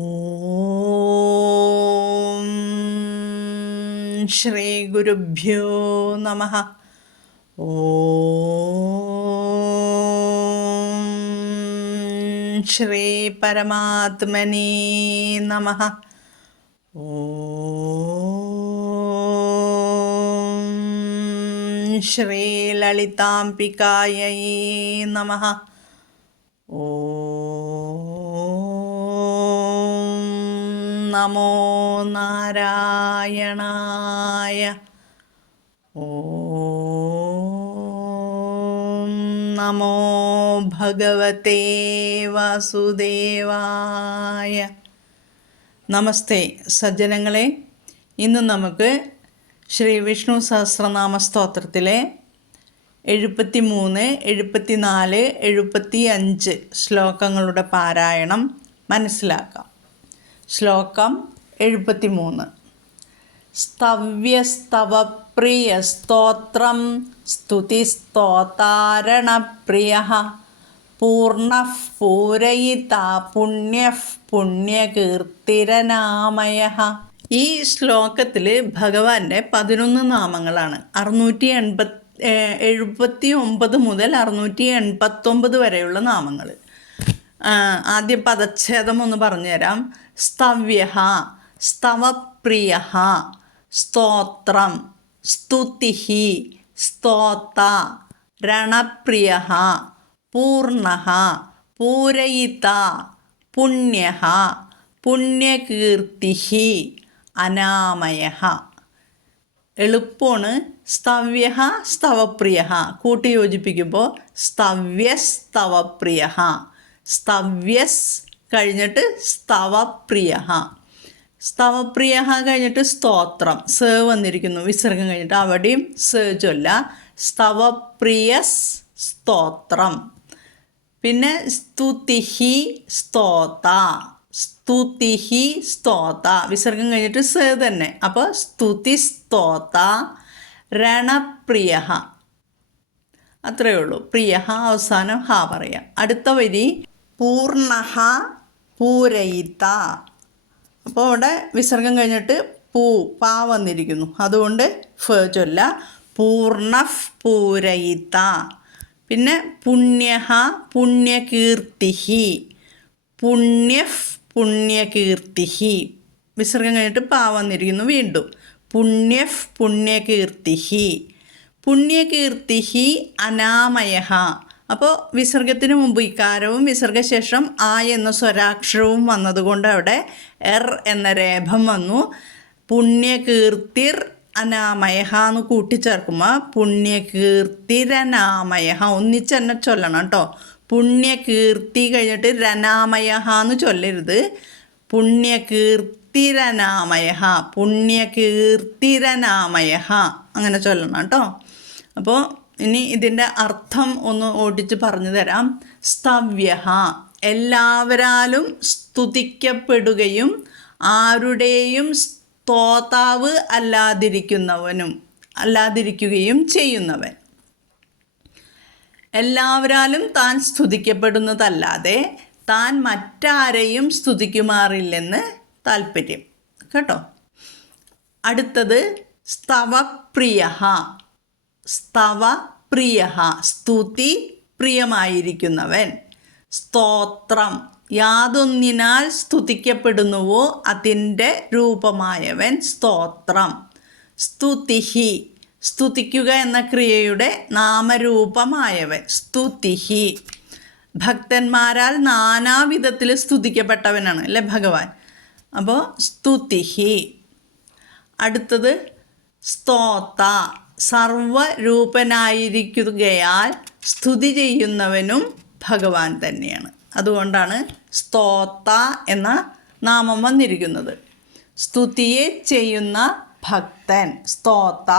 ഓം ശ്രീ ഗുരുഭ്യോ നമഃ. ഓം ശ്രീ പരമാത്മനേ നമഃ. ഓം ശ്രീ ലളിതാംബികായൈ നമഃ. ഓം നമോ നാരായണായ. ഓം നമോ ഭഗവതേ വാസുദേവായ. നമസ്തേ സജ്ജനങ്ങളെ, ഇന്ന് നമുക്ക് ശ്രീ വിഷ്ണു സഹസ്രനാമ സ്തോത്രത്തിലെ 73, 74, 75 ശ്ലോകങ്ങളുടെ പാരായണം മനസ്സിലാക്കാം. ശ്ലോകം 73. സ്തവ്യസ്തവപ്രിയസ്തോത്രം സ്തുതിസ്തോതാരണപ്രിയഃ പൂർണ്ണഃ പൂരയിതാ പുണ്യഃ പുണ്യകീർത്തിരനാമയഃ. ഈ ശ്ലോകത്തിൽ ഭഗവാന്റെ 11 നാമങ്ങളാണ്. 679 മുതൽ 689 വരെയുള്ള നാമങ്ങൾ. ആദ്യം പദച്ഛേദം ഒന്ന് പറഞ്ഞുതരാം. സ്തവ്യഃ, സ്തവപ്രിയഃ, സ്തോത്രം, സ്തുതിഃ, സ്തോത, രണപ്രിയഃ, പൂർണ്ണഃ, പൂരയിതാ, പുണ്യഃ, പുണ്യകീർത്തിഃ, അനാമയഃ. എളുപ്പമാണ്. സ്തവ്യഃ സ്തവപ്രിയഃ കൂട്ടി യോജിപ്പിക്കുമ്പോൾ സ്തവ്യസ്തവപ്രിയഃ, സ്തവ്യസ് കഴിഞ്ഞിട്ട് സ്തവപ്രിയഃ, സ്തവപ്രിയഃ കഴിഞ്ഞിട്ട് സ്തോത്രം, സ വന്നിരിക്കുന്നു വിസർഗം കഴിഞ്ഞിട്ട്, അവിടെയും സ ചൊല്ല. സ്തവപ്രിയസ് സ്തോത്രം. പിന്നെ സ്തുതിഃ സ്തോത, സ്തുതിഃ സ്തോത വിസർഗം കഴിഞ്ഞിട്ട് സ തന്നെ, അപ്പോൾ സ്തുതി സ്തോത. രണപ്രിയഃ അത്രയേ ഉള്ളൂ. പ്രിയഃ അവസാനം ഹ പറയാം. അടുത്ത വരി പൂർണ്ണഃ പൂരയിത. അപ്പോൾ അവിടെ വിസർഗം കഴിഞ്ഞിട്ട് പാ വന്നിരിക്കുന്നു, അതുകൊണ്ട് ഫ ചൊല്ല. പൂർണ്ണഃ പൂരയിത. പിന്നെ പുണ്യഃ പുണ്യകീർത്തിഃ, പുണ്യഃ പുണ്യകീർത്തിഃ വിസർഗം കഴിഞ്ഞിട്ട് പാ വന്നിരിക്കുന്നു വീണ്ടും. പുണ്യഃ പുണ്യകീർത്തിഃ, പുണ്യകീർത്തിഃ അനാമയഃ. അപ്പോൾ വിസർഗത്തിന് മുമ്പ് ഇകാരവും വിസർഗശേഷം ആ എന്ന സ്വരാക്ഷരവും വന്നതുകൊണ്ട് അവിടെ എർ എന്ന രേഖം വന്നു. പുണ്യകീർത്തിർ അനാമയഃ എന്ന് കൂട്ടിച്ചേർക്കുമ്പോൾ പുണ്യകീർത്തിരനാമയഃ ഒന്നിച്ച് തന്നെ ചൊല്ലണം കേട്ടോ. പുണ്യകീർത്തി കഴിഞ്ഞിട്ട് രനാമയഃ എന്ന് ചൊല്ലരുത്. പുണ്യകീർത്തിരനാമയഃ, പുണ്യകീർത്തിരനാമയഃ അങ്ങനെ ചൊല്ലണം കേട്ടോ. അപ്പോൾ ഇനി ഇതിൻ്റെ അർത്ഥം ഒന്ന് ഓടിച്ച് പറഞ്ഞു തരാം. സ്തവ്യഃ എല്ലാവരാലും സ്തുതിക്കപ്പെടുകയും ആരുടെയും സ്തോതാവ് അല്ലാതിരിക്കുകയും ചെയ്യുന്നവൻ. എല്ലാവരാലും താൻ സ്തുതിക്കപ്പെടുന്നതല്ലാതെ താൻ മറ്റാരെയും സ്തുതിക്കുമാറില്ലെന്ന് താല്പര്യം കേട്ടോ. അടുത്തത് സ്തവപ്രിയഃ. സ്തവപ്രിയഃ സ്തുതി പ്രിയമായിരിക്കുന്നവൻ. സ്തോത്രം യാതൊന്നിനാൽ സ്തുതിക്കപ്പെടുന്നുവോ അതിൻ്റെ രൂപമായവൻ സ്തോത്രം. സ്തുതിഃ സ്തുതിക്കുക എന്ന ക്രിയയുടെ നാമരൂപമായവൻ സ്തുതിഃ. ഭക്തന്മാരാൽ നാനാവിധത്തിൽ സ്തുതിക്കപ്പെട്ടവനാണ് അല്ലേ ഭഗവാൻ. അപ്പോൾ സ്തുതിഃ. അടുത്തത് സ്തോത സർവരൂപനായിരിക്കുകയാൽ സ്തുതി ചെയ്യുന്നവനും ഭഗവാൻ തന്നെയാണ്. അതുകൊണ്ടാണ് സ്തോത എന്ന നാമം വന്നിരിക്കുന്നത്. സ്തുതിയെ ചെയ്യുന്ന ഭക്തൻ സ്തോത.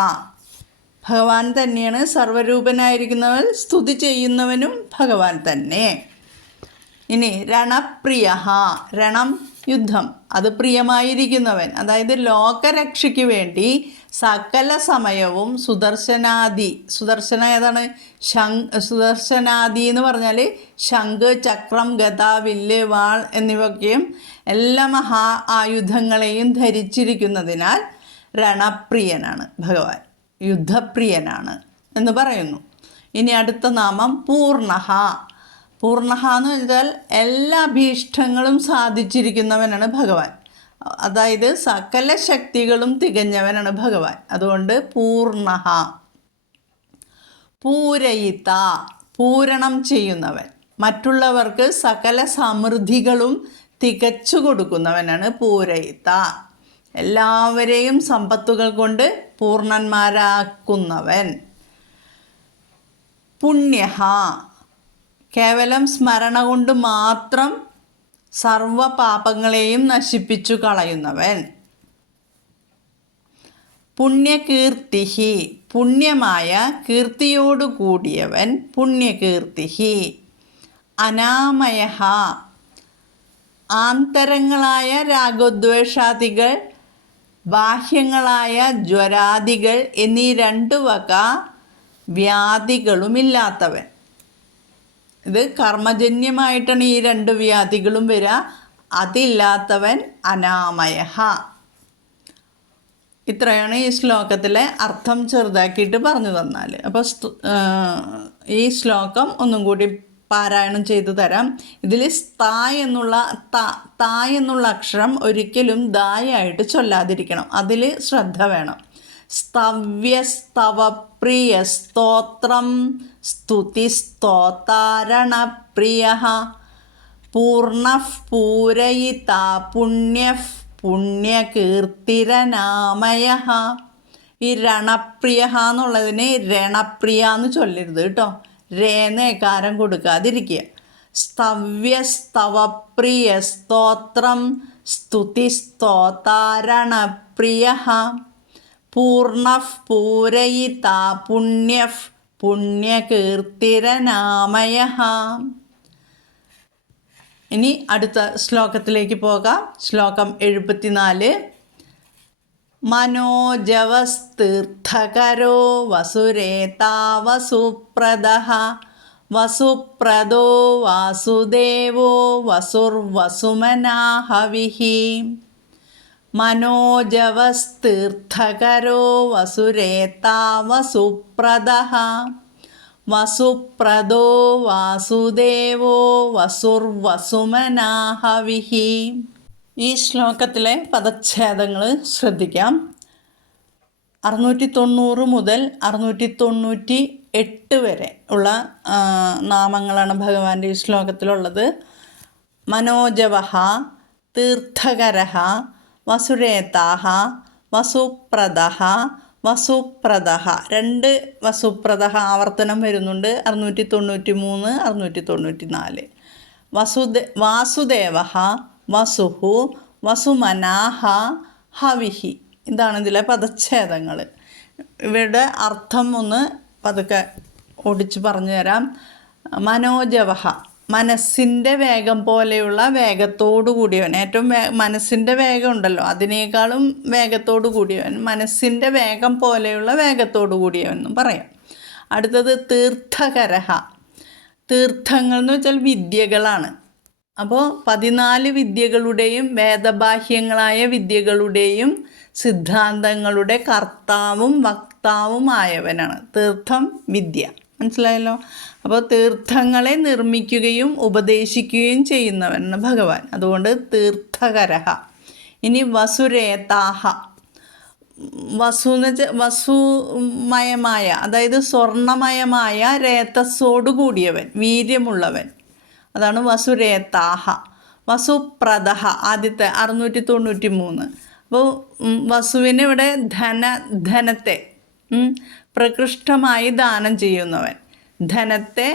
ഭഗവാൻ തന്നെയാണ് സർവരൂപനായിരിക്കുന്നവൻ, സ്തുതി ചെയ്യുന്നവനും ഭഗവാൻ തന്നെ. ഇനി രണപ്രിയഃ. രണം യുദ്ധം, അത് പ്രിയമായിരിക്കുന്നവൻ. അതായത് ലോകരക്ഷയ്ക്ക് വേണ്ടി സകല സമയവും സുദർശന ഏതാണ്? സുദർശനാദി എന്ന് പറഞ്ഞാൽ ശംഖ്, ചക്രം, ഗദ, വില്ല്, വാൾ എന്നിവയൊക്കെയും എല്ലാ മഹാ ആയുധങ്ങളെയും ധരിച്ചിരിക്കുന്നതിനാൽ രണപ്രിയനാണ് ഭഗവാൻ, യുദ്ധപ്രിയനാണ് എന്ന് പറയുന്നു. ഇനി അടുത്ത നാമം പൂർണ്ണഹ. പൂർണ്ണഹ എന്ന് വെച്ചാൽ എല്ലാ ഭീഷ്ടങ്ങളും സാധിച്ചിരിക്കുന്നവനാണ് ഭഗവാൻ. അതായത് സകല ശക്തികളും തികഞ്ഞവനാണ് ഭഗവാൻ. അതുകൊണ്ട് പൂർണ്ണഹ. പൂരയിത, പൂരണം ചെയ്യുന്നവൻ, മറ്റുള്ളവർക്ക് സകല സമൃദ്ധികളും തികച്ചു കൊടുക്കുന്നവനാണ് പൂരയിത. എല്ലാവരെയും സമ്പത്തുകൾ കൊണ്ട് പൂർണ്ണന്മാരാക്കുന്നവൻ. പുണ്യഹ, കേവലം സ്മരണ കൊണ്ട് മാത്രം സർവ പാപങ്ങളെയും നശിപ്പിച്ചു കളയുന്നവൻ. പുണ്യകീർത്തിഹി, പുണ്യമായ കീർത്തിയോടു കൂടിയവൻ പുണ്യകീർത്തിഹി. അനാമയഃ, ആന്തരങ്ങളായ രാഗദ്വേഷാദികൾ, ബാഹ്യങ്ങളായ ജ്വരാദികൾ എന്നീ 2 വക വ്യാധികളുമില്ലാത്തവൻ. ഇത് കർമ്മജന്യമായിട്ടാണ് ഈ 2 വ്യാധികളും വരിക. അതില്ലാത്തവൻ അനാമയഃ. ഇത്രയാണ് ഈ ശ്ലോകത്തിലെ അർത്ഥം ചെറുതാക്കിയിട്ട് പറഞ്ഞു തന്നാൽ. അപ്പോൾ ഈ ശ്ലോകം ഒന്നും കൂടി പാരായണം ചെയ്തു തരാം. ഇതിൽ താ എന്നുള്ള അക്ഷരം ഒരിക്കലും ദായായിട്ട് ചൊല്ലാതിരിക്കണം. അതിൽ ശ്രദ്ധ വേണം. സ്തവ്യസ്തവപ്രിയ സ്തോത്രം സ്തുതിസ്തോതാരണപ്രിയഃ പൂർണ്ണഃ പൂരയിതാ പുണ്യഃ പുണ്യകീർത്തിരനാമയഃ. ഈ രണപ്രിയ എന്നുള്ളതിന് രണപ്രിയ എന്ന് ചൊല്ലരുത് കേട്ടോ. രേന്ന് ഏകാരം കൊടുക്കാതിരിക്കുക. സ്തവ്യസ്തവപ്രിയ സ്തോത്രം സ്തുതിസ്തോതാരണപ്രിയഃ പൂർണ്ണഃ പൂരയിതാ പുണ്യഃ പുണ്യകീർത്തിരനാമയഃ. ഇനി അടുത്ത ശ്ലോകത്തിലേക്ക് പോകാം. ശ്ലോകം 74. മനോജവസ്തീർത്ഥകരോ വസുരേതാ വസുപ്രദഃ വസുപ്രദോ വാസുദേവോ വസുർവസുമനാഹവിഃ. മനോജവസ്തീർത്ഥകരോ വസുരേതാ വസുപ്രദഃ വസുപ്രദോ വാസുദേവോ വസുർവസുമനാഹവിഃ. ഈ ശ്ലോകത്തിലെ പദച്ഛേദങ്ങൾ ശ്രദ്ധിക്കാം. 690 മുതൽ 698 വരെ ഉള്ള നാമങ്ങളാണ് ഭഗവാന്റെ ഈ ശ്ലോകത്തിലുള്ളത്. മനോജവഃ, തീർത്ഥകരഃ, വസുരേതാഃ, വസുപ്രദഃ, വസുപ്രദഃ. 2 വസുപ്രദഃ ആവർത്തനം വരുന്നുണ്ട്. 693, 694. വാസുദേവഃ, വസുഹു, വസുമനാഹ, ഹവിഹി. ഇതാണ് ഇതിലെ പദച്ഛേദങ്ങൾ. ഇവയുടെ അർത്ഥം ഒന്ന് പതുക്കെ ഓടിച്ച് പറഞ്ഞു തരാം. മനോജവഃ, മനസ്സിൻ്റെ വേഗം പോലെയുള്ള വേഗത്തോടു കൂടിയവൻ. ഏറ്റവും മനസ്സിൻ്റെ വേഗം ഉണ്ടല്ലോ, അതിനേക്കാളും വേഗത്തോടു കൂടിയവൻ, മനസ്സിൻ്റെ വേഗം പോലെയുള്ള വേഗത്തോടു കൂടിയവൻ എന്നും പറയാം. അടുത്തത് തീർത്ഥകരഃ. തീർത്ഥങ്ങൾ എന്ന് വെച്ചാൽ വിദ്യകളാണ്. അപ്പോൾ 14 വിദ്യകളുടെയും വേദബാഹ്യങ്ങളായ വിദ്യകളുടെയും സിദ്ധാന്തങ്ങളുടെ കർത്താവും വക്താവും ആയവനാണ്. തീർത്ഥം വിദ്യ, മനസ്സിലായല്ലോ. അപ്പോൾ തീർത്ഥങ്ങളെ നിർമ്മിക്കുകയും ഉപദേശിക്കുകയും ചെയ്യുന്നവനാണ് ഭഗവാൻ. അതുകൊണ്ട് തീർത്ഥകരഃ. ഇനി വസുരേതാഹ. വസു എന്ന് വെച്ചാൽ വസുമയമായ, അതായത് സ്വർണമയമായ രേതസ്സോടു കൂടിയവൻ, വീര്യമുള്ളവൻ. അതാണ് വസുരേതാഹ. വസുപ്രദഃ ആദ്യത്തെ 693. അപ്പോൾ വസുവിന് ഇവിടെ ധനത്തെ പ്രകൃഷ്ടമായി ദാനം ചെയ്യുന്നവൻ, ധനത്തെ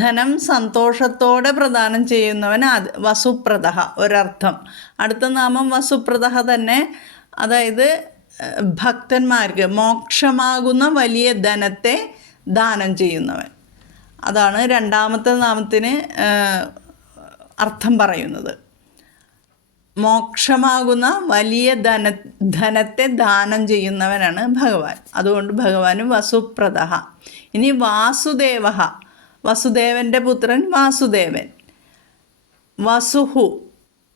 ധനം സന്തോഷത്തോടെ പ്രദാനം ചെയ്യുന്നവൻ വസുപ്രദഃ ഒരർത്ഥം. അടുത്ത നാമം വസുപ്രദഃ തന്നെ, അതായത് ഭക്തന്മാർക്ക് മോക്ഷമാകുന്ന വലിയ ധനത്തെ ദാനം ചെയ്യുന്നവൻ. അതാണ് രണ്ടാമത്തെ നാമത്തിന് അർത്ഥം പറയുന്നത്. മോക്ഷമാകുന്ന വലിയ ധനത്തെ ദാനം ചെയ്യുന്നവനാണ് ഭഗവാൻ. അതുകൊണ്ട് ഭഗവാന് വസുപ്രദ. ഇനി വാസുദേവ, വസുദേവൻ്റെ പുത്രൻ വാസുദേവൻ. വസുഹു,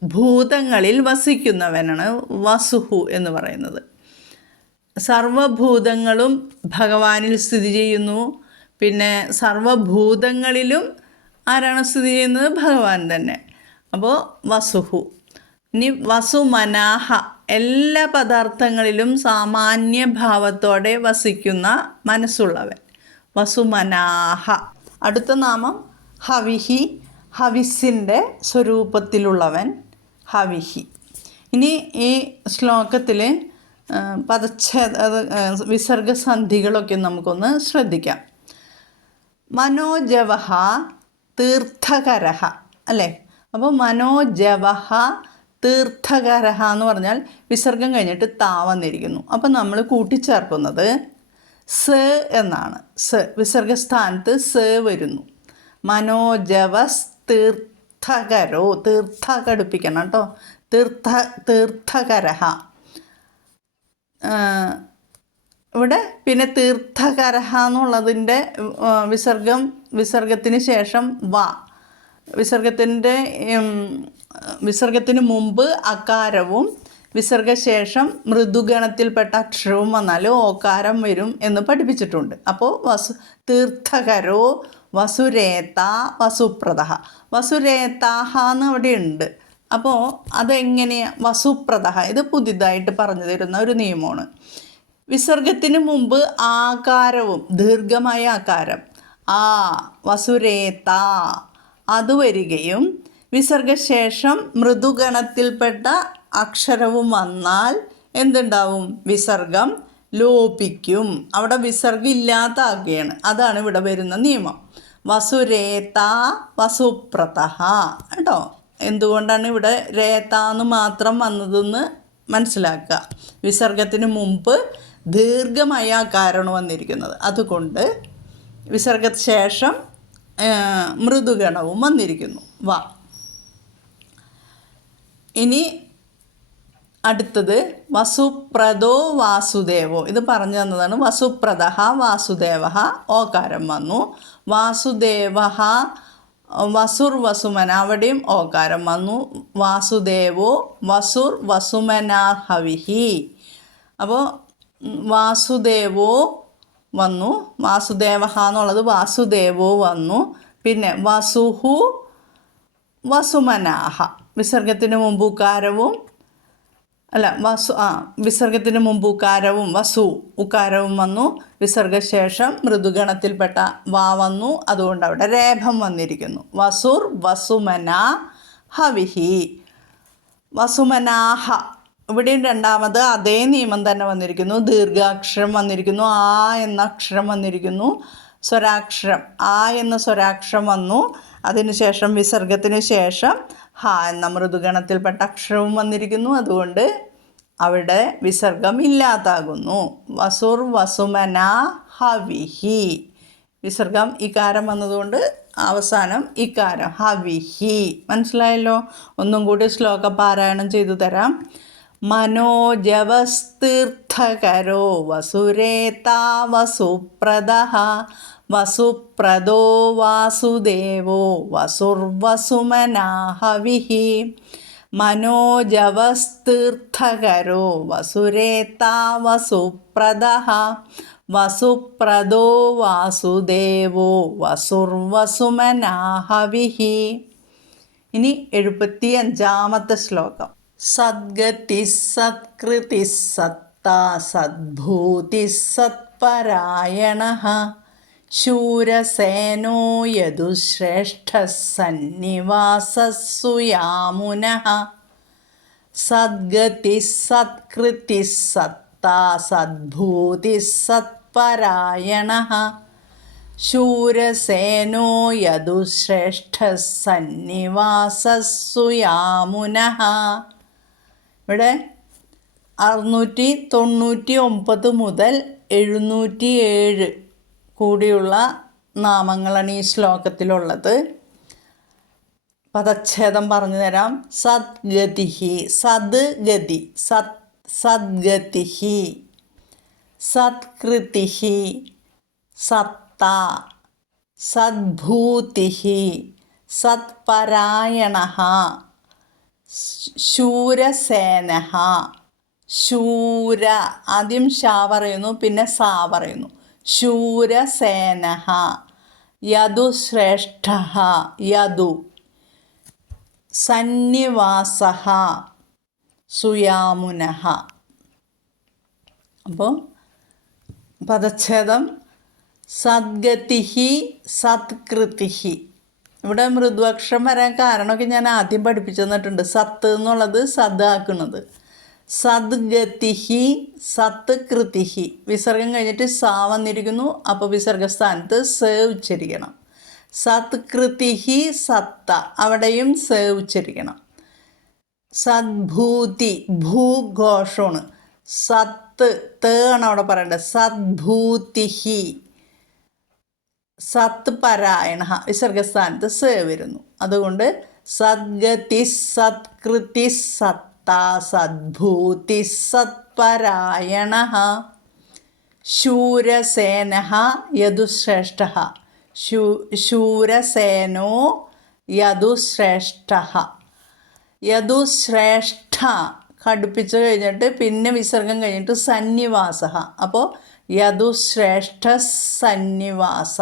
ഭൂതങ്ങളിൽ വസിക്കുന്നവനാണ് വസുഹു എന്ന് പറയുന്നത്. സർവഭൂതങ്ങളും ഭഗവാനിൽ സ്ഥിതി ചെയ്യുന്നു. പിന്നെ സർവഭൂതങ്ങളിലും ആരാണ് സ്ഥിതി ചെയ്യുന്നത്? ഭഗവാൻ തന്നെ. അപ്പോൾ വസുഹു. ഇനി വസുമനാഹ, എല്ലാ പദാർത്ഥങ്ങളിലും സാമാന്യ ഭാവത്തോടെ വസിക്കുന്ന മനസ്സുള്ളവൻ, വസുമനാഹ. അടുത്ത നാമം ഹവിഹി, ഹവിസിൻ്റെ സ്വരൂപത്തിലുള്ളവൻ ഹവിഹി. ഇനി ഈ ശ്ലോകത്തിൽ വിസർഗസന്ധികളൊക്കെ നമുക്കൊന്ന് ശ്രദ്ധിക്കാം. മനോജവഹ തീർത്ഥകരഹ, അല്ലേ? അപ്പോൾ മനോജവഹ തീർത്ഥകരഹ എന്ന് പറഞ്ഞാൽ വിസർഗം കഴിഞ്ഞിട്ട് താ വന്നിരിക്കുന്നു. അപ്പോൾ നമ്മൾ കൂട്ടിച്ചേർക്കുന്നത് സ് എന്നാണ്. സ് വിസർഗസ്ഥാനത്ത് സ് വരുന്നു. മനോജവസ് തീർത്ഥകരോ, തീർത്ഥ കടുപ്പിക്കണം കേട്ടോ. തീർത്ഥകരഹ. ഇവിടെ പിന്നെ തീർത്ഥകരഹ എന്നുള്ളതിൻ്റെ വിസർഗത്തിന് ശേഷം വ, വിസർഗത്തിന് മുമ്പ് അകാരവും വിസർഗശേഷം മൃദുഗണത്തിൽപ്പെട്ട അക്ഷരവും വന്നാൽ ഓകാരം വരും എന്ന് പഠിപ്പിച്ചിട്ടുണ്ട്. അപ്പോൾ തീർത്ഥകരോ വസുരേത വസുപ്രദ. വസുരേതാഹ എന്ന് അവിടെ ഉണ്ട്. അപ്പോൾ അതെങ്ങനെയാണ് വസുപ്രദ? ഇത് പുതിയതായിട്ട് പറഞ്ഞു തരുന്ന ഒരു നിയമമാണ്. വിസർഗത്തിന് മുമ്പ് ആകാരവും, ദീർഘമായ ആകാരം ആ, വസുരേത, അത് വരികയും വിസർഗശേഷം മൃദുഗണത്തിൽപ്പെട്ട അക്ഷരവും വന്നാൽ എന്തുണ്ടാവും? വിസർഗം ലോപിക്കും. അവിടെ വിസർഗം ഇല്ലാതാകുകയാണ്. അതാണ് ഇവിടെ വരുന്ന നിയമം. വസുരേത വസുപ്രദ കേട്ടോ. എന്തുകൊണ്ടാണ് ഇവിടെ രേത എന്ന് മാത്രം വന്നതെന്ന് മനസ്സിലാക്കുക. വിസർഗത്തിന് മുമ്പ് ദീർഘമായ ആകാരമാണ് വന്നിരിക്കുന്നത്. അതുകൊണ്ട് വിസർഗശേഷം മൃദുഗണവും വന്നിരിക്കുന്നു. വാ. ഇനി അടുത്തത് വസുപ്രദോ വാസുദേവോ. ഇത് പറഞ്ഞു തന്നതാണ്. വസുപ്രദ വാസുദേവ, ഓകാരം വന്നു. വാസുദേവ വസുർ വസുമന, അവിടെയും ഓകാരം വന്നു. വാസുദേവോ വസുർ വസുമനാ ഹവിഹി. അപ്പോൾ വാസുദേവോ വന്നു, വാസുദേവ എന്നുള്ളത് വാസുദേവോ വന്നു. പിന്നെ വസുഹു വസുമനാഹ, വിസർഗത്തിന് മുമ്പ് ഉകാരവും വിസർഗത്തിന് മുമ്പ് ഉകാരവും ഉകാരവും വന്നു. വിസർഗശേഷം മൃദുഗണത്തിൽപ്പെട്ട വാ വന്നു. അതുകൊണ്ട് അവിടെ രേഭം വന്നിരിക്കുന്നു. വസുർ വസുമനാ ഹവിഹി. വസുമനാഹ, ഇവിടെയും രണ്ടാമത് അതേ നിയമം തന്നെ വന്നിരിക്കുന്നു. ദീർഘാക്ഷരം വന്നിരിക്കുന്നു. ആ എന്ന അക്ഷരം വന്നിരിക്കുന്നു. സ്വരാക്ഷരം ആ എന്ന സ്വരാക്ഷരം വന്നു. അതിനുശേഷം വിസർഗത്തിന് ശേഷം ഹ എന്ന മൃദുഗണത്തിൽപ്പെട്ട അക്ഷരവും വന്നിരിക്കുന്നു. അതുകൊണ്ട് അവിടെ വിസർഗം ഇല്ലാതാകുന്നു. വസുർ വസുമനാ ഹവിഹി. വിസർഗം ഇകാരം വന്നതുകൊണ്ട് അവസാനം ഇകാരം ഹവിഹി. മനസ്സിലായല്ലോ? ഒന്നും കൂടി ശ്ലോക പാരായണം ചെയ്തു തരാം. മനോജവസ്തീർത്ഥകരോ വസുരേതാ വസുപ്രദഃ വസുപ്രദോ വാസുദേവോ വസുർവസുമനാ ഹവിഃ. മനോജവസ്തീർത്ഥകരോ വസുരേതാ വസുപ്രദഃ വസുപ്രദോ വാസുദേവോ വസുർവസുമനാ ഹവിഃ. ഇനി 75-ാമത്തെ ശ്ലോകം. സദ്ഗതി സത്കൃതി സത്താ സദ്ഭൂതി സത്പരായണഃ ശൂരസേനോ യദുശ്രേഷ്ഠ സന്നിവാസസ്സുയാമുനഃ. സദ്ഗതി സത്കൃതി സത്താ സദ്ഭൂതി സത്പരായണഃ ശൂരസേനോ യദുശ്രേഷ്ഠ സന്നിവാസസ്സുയാമുനഃ. ഇവിടെ 699 മുതൽ 707 കൂടിയുള്ള നാമങ്ങളാണ് ഈ ശ്ലോകത്തിലുള്ളത്. പദച്ഛേദം പറഞ്ഞു തരാം. സദ്ഗതിഹി, സദ് ഗതി, സദ്ഗതിഹി. സത്കൃതിഹി, സത്ത. സദ്ഭൂതിഹി, സത്പരായണഃ. ശൂരസേനഃ, ശൂര. ആദ്യം ഷ പറയുന്നു, പിന്നെ സാ പറയുന്നു. ശൂരസേനഃ. യദുശ്രേഷ്ഠഃ, യദു. സന്നിവാസഃ, സുയാമുനഃ. അപ്പോൾ പദച്ഛേദം സദ്ഗതിഹി, സത്കൃതിഹി. ഇവിടെ മൃദുഅക്ഷരം വരാൻ കാരണമൊക്കെ ഞാൻ ആദ്യം പഠിപ്പിച്ചു തന്നിട്ടുണ്ട്. സത്ത് എന്നുള്ളത് സദ് ആക്കുന്നത്. സദ്ഗതിഹി, സത്കൃതിഹി. വിസർഗം കഴിഞ്ഞിട്ട് സാ വന്നിരിക്കുന്നു, അപ്പോൾ വിസർഗസ്ഥാനത്ത് സ ഉച്ചരിക്കണം. സത്കൃതിഹി, സത്ത. അവിടെയും സ ഉച്ചരിക്കണം. സദ്ഭൂതി, ഭൂഘോഷമാണ്. സത്ത്, ത ആണ് അവിടെ പറയേണ്ടത്. സദ്ഭൂതിഹി. സത്പരായണ, വിസർഗസ്ഥാനത്ത് സ വരുന്നു. അതുകൊണ്ട് സദ്ഗതി, സത്കൃതി, സത്ത, സദ്ഭൂതി, സത്പരായണ. ശൂരസേനഃ, യദുശ്രേഷ്ഠഃ. ശൂരസേനോ യദുശ്രേഷ്ഠഃ. യദുശ്രേഷ്ഠ ഘടിപ്പിച്ച് കഴിഞ്ഞിട്ട് പിന്നെ വിസർഗം കഴിഞ്ഞിട്ട് സന്നിവാസഃ. അപ്പോൾ യദുശ്രേഷ്ഠ സന്നിവാസ.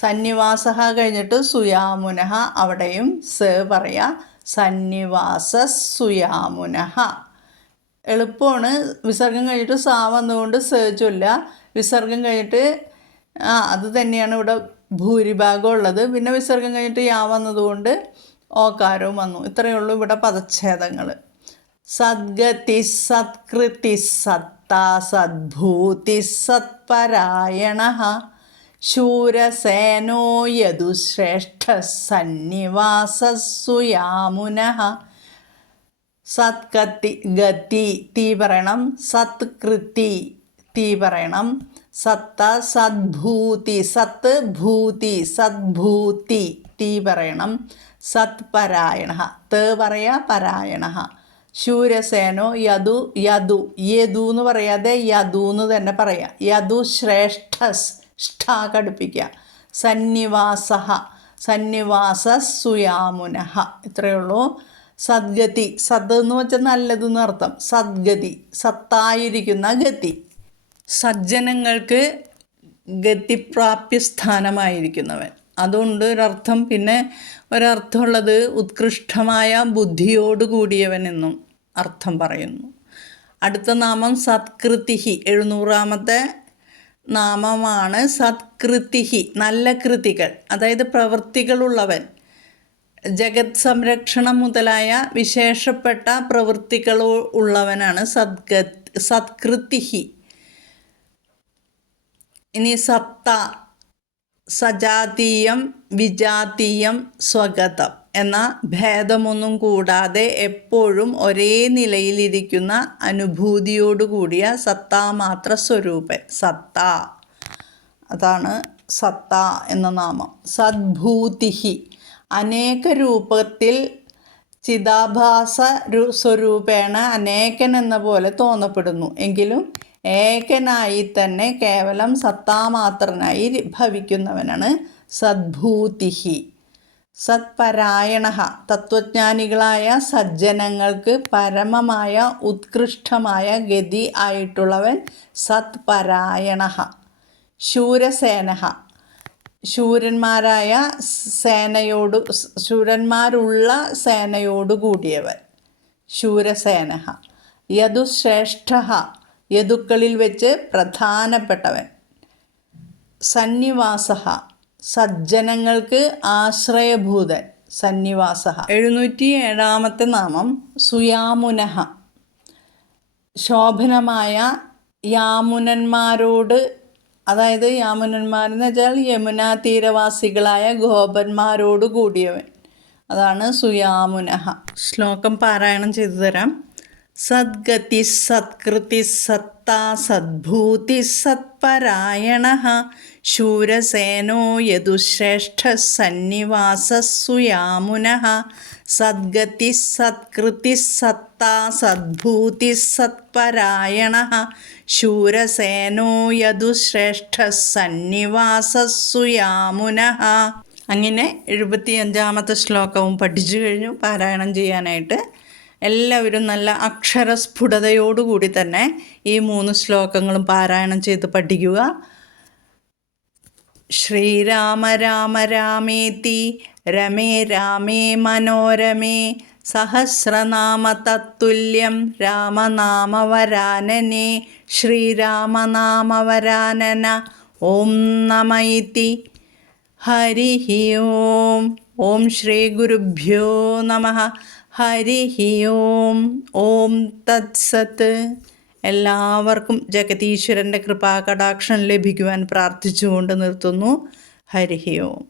സന്നിവാസഃ കഴിഞ്ഞിട്ട് സുയാമുനഃ, അവിടെയും സ പറയാ. സന്നിവാസ സുയാമുനഃ. എളുപ്പമാണ്. വിസർഗം കഴിഞ്ഞിട്ട് സാ വന്നുകൊണ്ട് സ ചൊല്ല. വിസർഗം കഴിഞ്ഞിട്ട് അത് തന്നെയാണ് ഇവിടെ ഭൂരിഭാഗം ഉള്ളത്. പിന്നെ വിസർഗം കഴിഞ്ഞിട്ട് യാ വന്നതുകൊണ്ട് ഓകാരവും വന്നു. ഇത്രയേ ഉള്ളൂ ഇവിടെ പദച്ഛേദങ്ങൾ. സദ്ഗതി, സത്കൃതി, സത്ത, സദ്ഭൂതി, സത്പരായണഃ. ശൂരസേനോ യദുശ്രേഷ്ഠ സന്നിവാസ സുയാമുനഃ. സത്കത്തി, ഗതി, തീ പറയണം. സത്കൃതി, തീ പറയണം. സത്ത, സദ്ഭൂതി, സത്ത് ഭൂതി, സദ്ഭൂതി, തീ പറയണം. സത്പരായണഃ, ത പറയാ, പരായണഃ. ശൂരസേനോ യദു, യദു, യദു എന്ന് പറയാതെ യദു എന്ന് തന്നെ പറയാം. യദു ശ്രേഷ്ഠ, ഷ്ഠ കടുപ്പിക്കുക. സന്നിവാസഃ, സന്നിവാസ സുയാമുനഃ. ഇത്രയേ ഉള്ളൂ. സദ്ഗതി, സദ് എന്ന് വെച്ചാൽ നല്ലതെന്ന് അർത്ഥം. സദ്ഗതി, സത്തായിരിക്കുന്ന ഗതി. സജ്ജനങ്ങൾക്ക് ഗതിപ്രാപ്യസ്ഥാനമായിരിക്കുന്നവൻ. അതുകൊണ്ട് ഒരർത്ഥം. പിന്നെ ഒരർത്ഥമുള്ളത് ഉത്കൃഷ്ടമായ ബുദ്ധിയോടുകൂടിയവൻ എന്നും അർത്ഥം പറയുന്നു. അടുത്ത നാമം സത്കൃതിഹി, 700ാമത്തെ നാമമാണ് സത്കൃതിഹി. നല്ല കൃതികൾ, അതായത് പ്രവൃത്തികളുള്ളവൻ. ജഗത് സംരക്ഷണം മുതലായ വിശേഷപ്പെട്ട പ്രവൃത്തികൾ ഉള്ളവനാണ് സത്കൃതിഹി. ഇനി സത്ത, സജാതീയം, വിജാതീയം, സ്വഗതം എന്ന ഭേദമൊന്നും കൂടാതെ എപ്പോഴും ഒരേ നിലയിലിരിക്കുന്ന അനുഭൂതിയോടുകൂടിയ സത്താമാത്ര സ്വരൂപൻ, സത്ത. അതാണ് സത്ത എന്ന നാമം. സദ്ഭൂതിഹി, അനേക രൂപത്തിൽ ചിദാഭാസ സ്വരൂപേണ അനേകൻ എന്ന പോലെ തോന്നപ്പെടുന്നു. എങ്കിലും ഏകനായി തന്നെ കേവലം സത്താമാത്രനായി ഭവിക്കുന്നവനാണ് സദ്ഭൂതിഹി. സത്പരായണ, തത്വജ്ഞാനികളായ സജ്ജനങ്ങൾക്ക് പരമമായ ഉത്കൃഷ്ടമായ ഗതി ആയിട്ടുള്ളവൻ സത്പരായണ. ശൂരസേന, ശൂരന്മാരായ ശൂരന്മാരുള്ള സേനയോടു കൂടിയവൻ ശൂരസേന. യദുശ്രേഷ്ഠ, യദുക്കളിൽ വെച്ച് പ്രധാനപ്പെട്ടവൻ. സന്നിവാസ, സജ്ജനങ്ങൾക്ക് ആശ്രയഭൂതൻ, സന്നിവാസ. 707ാമത്തെ നാമം സുയാമുനഃ. ശോഭനമായ യാമുനന്മാരോട്, അതായത് യാമുനന്മാരെന്ന് വെച്ചാൽ യമുനാ തീരവാസികളായ ഗോപന്മാരോട് കൂടിയവൻ, അതാണ് സുയാമുനഃ. ശ്ലോകം പാരായണം ചെയ്തു തരാം. സദ്ഗതി, സത്കൃതി, സത്ത, സത്താ സദ്ഭൂതി സത്പരായണഃ ശൂരസേനോ യദുശ്രേഷ്ഠഃ സന്നിവാസസ്സുയാമുനഃ സദ്ഗതി സത്കൃതി സത്താ സദ്ഭൂതി സത്പരായണഃ ശൂരസേനോ യദുശ്രേഷ്ഠഃ സന്നിവാസസ്സുയാമുനഃ. അങ്ങനെ 75-ാമത്തെ ശ്ലോകവും പഠിച്ചു കഴിഞ്ഞു. പാരായണം ചെയ്യാനായിട്ട് എല്ലാവരും നല്ല അക്ഷരസ്ഫുടതയോടുകൂടി തന്നെ ഈ 3 ശ്ലോകങ്ങളും പാരായണം ചെയ്ത് പഠിക്കുക. ശ്രീരാമ രാമ രാമേതി രമേ രാമേ മനോരമേ സഹസ്രനാമ തത്തുല്യം രാമനാമവരാനനെ ശ്രീരാമനാമവരാനന ഓം നമ ഇതി. ഹരി ഓം. ഓം ശ്രീ ഗുരുഭ്യോ നമഃ. ഹരി ഓം. ഓം തത്സത്ത്. എല്ലാവർക്കും ജഗതീശ്വരൻ്റെ കൃപാകടാക്ഷം ലഭിക്കുവാൻ പ്രാർത്ഥിച്ചുകൊണ്ട് നിർത്തുന്നു. ഹരി ഓം.